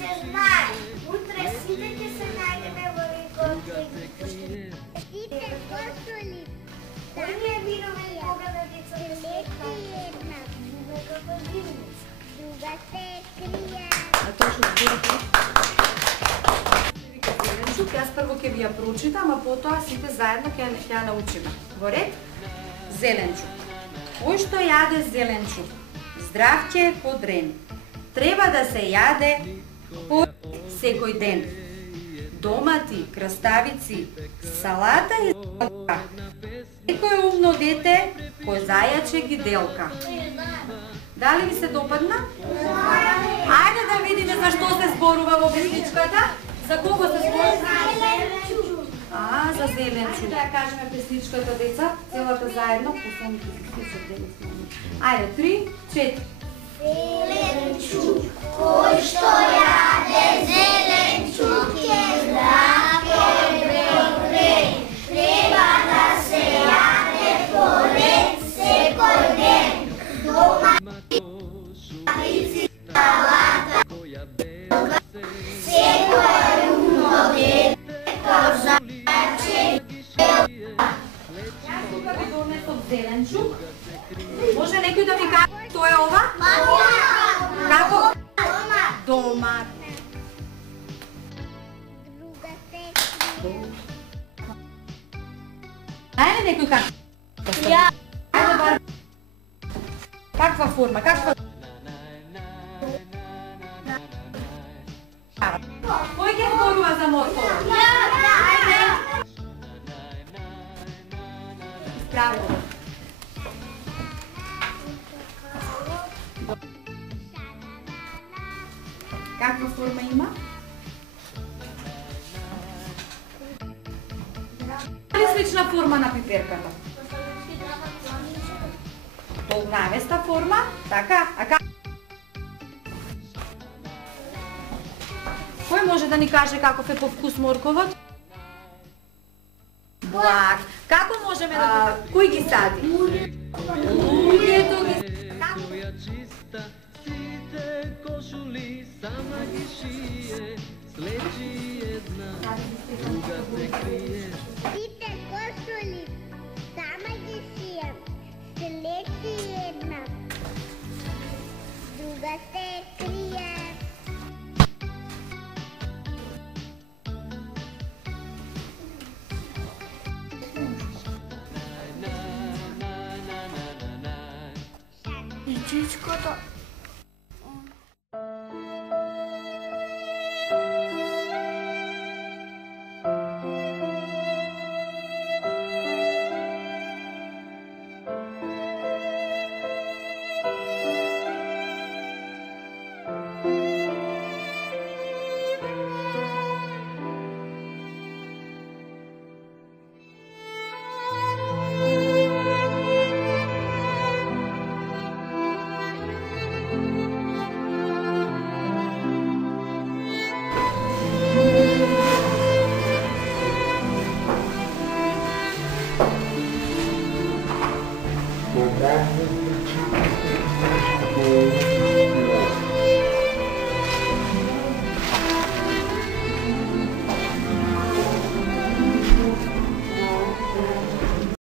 се знае. Утре сите ќе се најдеме во некој. Сите косоли. Кој е виновен кога да децата лети една? Другата зимница. Другата е крија. А точно зборите? Зеленчук, јас прво ќе ви ја прочитам, а потоа сите заедно ќе ја научиме. Во ред? Зеленчук. Кој што јаде зеленчук, здрав ќе е подрен. Треба да се јаде секој ден. Домати, краставици, салата и салка. Некој умно дете, кој зајаче ги делка. Дали ви се допадна? Ајде да видиме за што се зборува во песничката. За кого се зборува? За зеленчук. Да ја кажеме песничката, деца, целата заедно, последните ајде, 3, 4. Зеленчук, кој што јаде зеленчук е здрав е подрен. Треба да се јаде поред секој ден. Домати, салата, секој умно дете, кој зајаче ги делка. Јас тука ви донесов зеленчук. Може некој да ми каже што е ова? Како? Домат. Ајде некој каже. Ја. Каква форма? Каква? Кој ќе зборува за моркова? Ајде. Право. Каква форма има? Дали слична форма на пиперката? Толнавеста форма, така, Кој може да ни каже каков е по вкус морковот? Благ. Како можеме да... Кој ги сади? Луѓето ги сади. Сама ги шие, слечи една, друга се крие. Сите косоли, сама ги шијам, слечи една, друга се крие. И чичкото